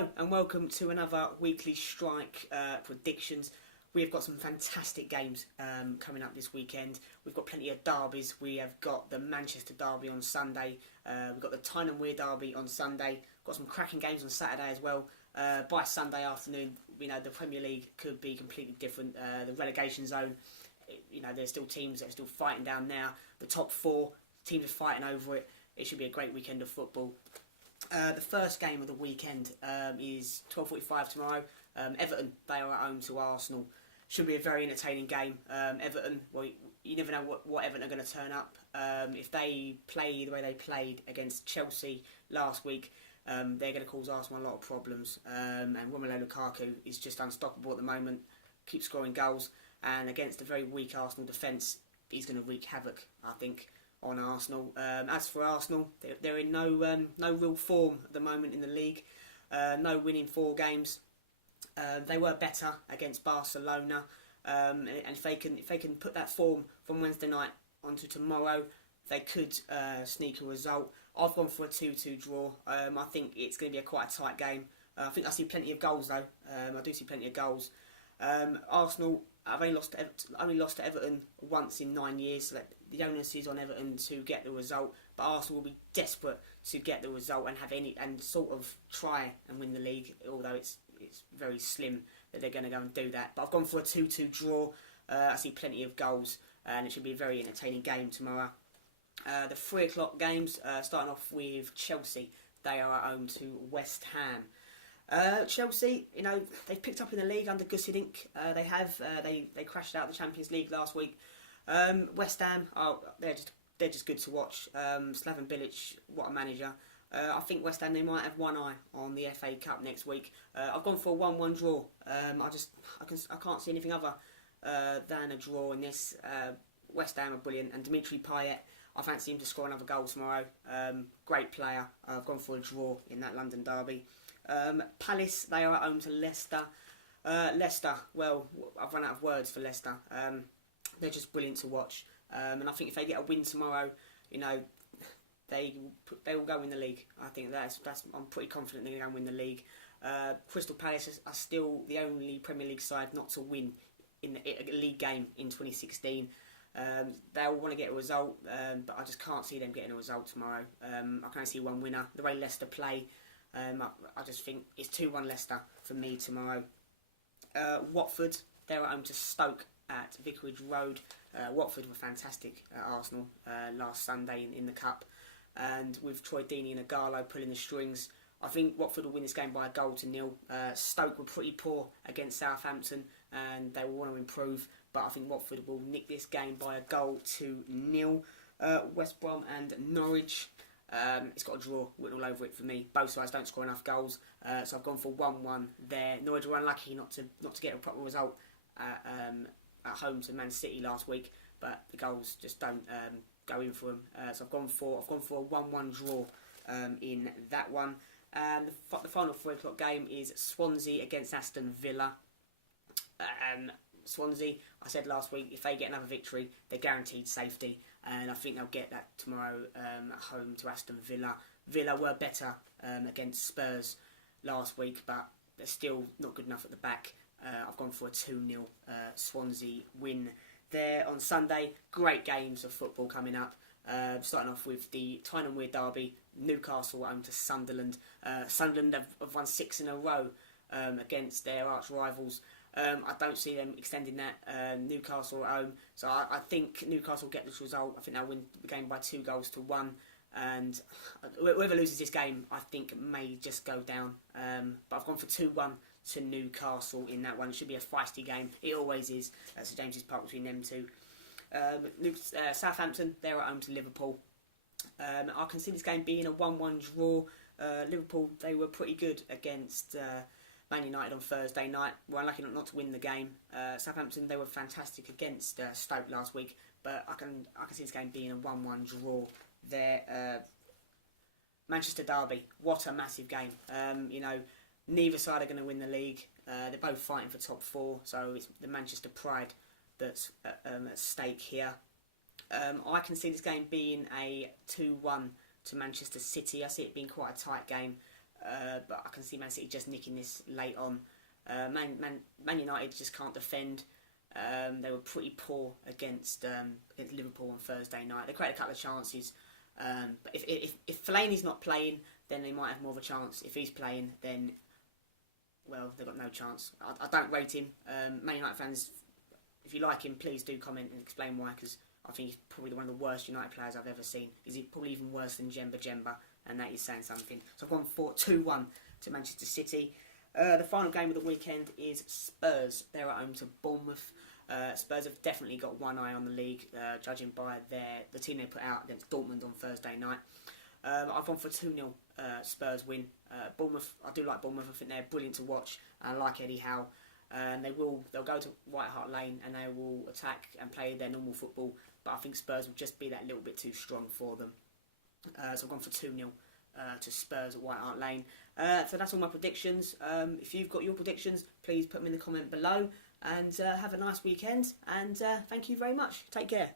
Hello and welcome to another weekly strike predictions. We have got some fantastic games coming up this weekend. We've got plenty of derbies. We have got the Manchester derby on Sunday. We've got the Tyne and Wear derby on Sunday. Got some cracking games on Saturday as well. By Sunday afternoon, the Premier League could be completely different. The relegation zone, there's still teams that are still fighting down now. The top four teams are fighting over it. It should be a great weekend of football. The first game of the weekend is 12:45 tomorrow. Everton, they are at home to Arsenal. Should be a very entertaining game. Everton, well, you never know what Everton are going to turn up. If they play the way they played against Chelsea last week, they're going to cause Arsenal a lot of problems. And Romelu Lukaku is just unstoppable at the moment, keeps scoring goals. And against a very weak Arsenal defence, he's going to wreak havoc, I think, on Arsenal. As for Arsenal, they're in no real form at the moment in the league. No winning 4 games. They were better against Barcelona, and if they can put that form from Wednesday night onto tomorrow, they could sneak a result. I've gone for a 2-2 draw. I think it's going to be quite a tight game. I think I see plenty of goals though. I do see plenty of goals. Arsenal, I've only lost to Everton once in 9 years, so that the onus is on Everton to get the result. But Arsenal will be desperate to get the result and sort of try and win the league, although it's very slim that they're going to go and do that. But I've gone for a 2-2 draw. I see plenty of goals, and it should be a very entertaining game tomorrow. The 3 o'clock games, starting off with Chelsea. They are at home to West Ham. Chelsea, they've picked up in the league under Gus Hiddink. They crashed out of the Champions League last week. West Ham, they're just good to watch. Slaven Bilic, what a manager. I think West Ham, they might have one eye on the FA Cup next week. I've gone for a 1-1 draw. I can't see anything other than a draw in this. West Ham are brilliant, and Dimitri Payet, I fancy him to score another goal tomorrow. Great player. I've gone for a draw in that London derby. Palace, they are at home to Leicester. Leicester, well, I've run out of words for Leicester. They're just brilliant to watch. And I think if they get a win tomorrow, they will go win the league. I think I'm pretty confident they're going to go win the league. Crystal Palace are still the only Premier League side not to win in a league game in 2016. They'll want to get a result, but I just can't see them getting a result tomorrow. I can only see one winner. The way Leicester play, I just think it's 2-1 Leicester for me tomorrow. Watford, they're at home to Stoke at Vicarage Road. Watford were fantastic at Arsenal last Sunday in the Cup, and with Troy Deeney and Ighalo pulling the strings, I think Watford will win this game by a 1-0. Stoke were pretty poor against Southampton, and they will want to improve, but I think Watford will nick this game by a 2-0. West Brom and Norwich, it's got a draw written all over it for me. Both sides don't score enough goals, so I've gone for 1-1 there. Norwich were unlucky not to get a proper result at home to Man City last week, but the goals just don't go in for them. So I've gone for a 1-1 draw in that one. And the final 3 o'clock game is Swansea against Aston Villa. Swansea, I said last week, if they get another victory, they're guaranteed safety, and I think they'll get that tomorrow at home to Aston Villa. Villa were better against Spurs last week, but they're still not good enough at the back. I've gone for a 2-0 Swansea win there on Sunday. Great games of football coming up. Starting off with the Tyne and Wear derby, Newcastle at home to Sunderland. Sunderland have won 6 in a row against their arch rivals. I don't see them extending that. Newcastle at home, so I think Newcastle will get this result. I think they'll win the game by 2-1, and whoever loses this game, I think may just go down. But I've gone for 2-1 to Newcastle in that one. It should be a feisty game. It always is. That's St James's Park between them two. Southampton, they're at home to Liverpool. I can see this game being a 1-1 draw. Liverpool, they were pretty good against Man United on Thursday night. Were unlucky not to win the game. Southampton, they were fantastic against Stoke last week, but I can see this game being a 1-1 draw there. Manchester derby, what a massive game. Neither side are going to win the league. They're both fighting for top 4, so it's the Manchester pride that's at stake here. I can see this game being a 2-1 to Manchester City. I see it being quite a tight game. but I can see Man City just nicking this late on. Man United just can't defend. They were pretty poor against Liverpool on Thursday night. They created a couple of chances, but if Fellaini's not playing, then they might have more of a chance. If he's playing, then well, they've got no chance. I don't rate him. Man United fans, if you like him, please do comment and explain why, because I think he's probably one of the worst United players I've ever seen. Is he probably even worse than Djemba, and that is saying something. So I've gone for 2-1 to Manchester City. The final game of the weekend is Spurs. They're at home to Bournemouth. Spurs have definitely got one eye on the league, judging by the team they put out against Dortmund on Thursday night. I've gone for 2-0 Spurs win. Bournemouth, I do like Bournemouth. I think they're brilliant to watch. I like Eddie Howe. And they'll go to White Hart Lane and they will attack and play their normal football. But I think Spurs will just be that little bit too strong for them. So I've gone for 2-0 to Spurs at White Hart Lane. So that's all my predictions. If you've got your predictions, please put them in the comment below. And have a nice weekend. And thank you very much. Take care.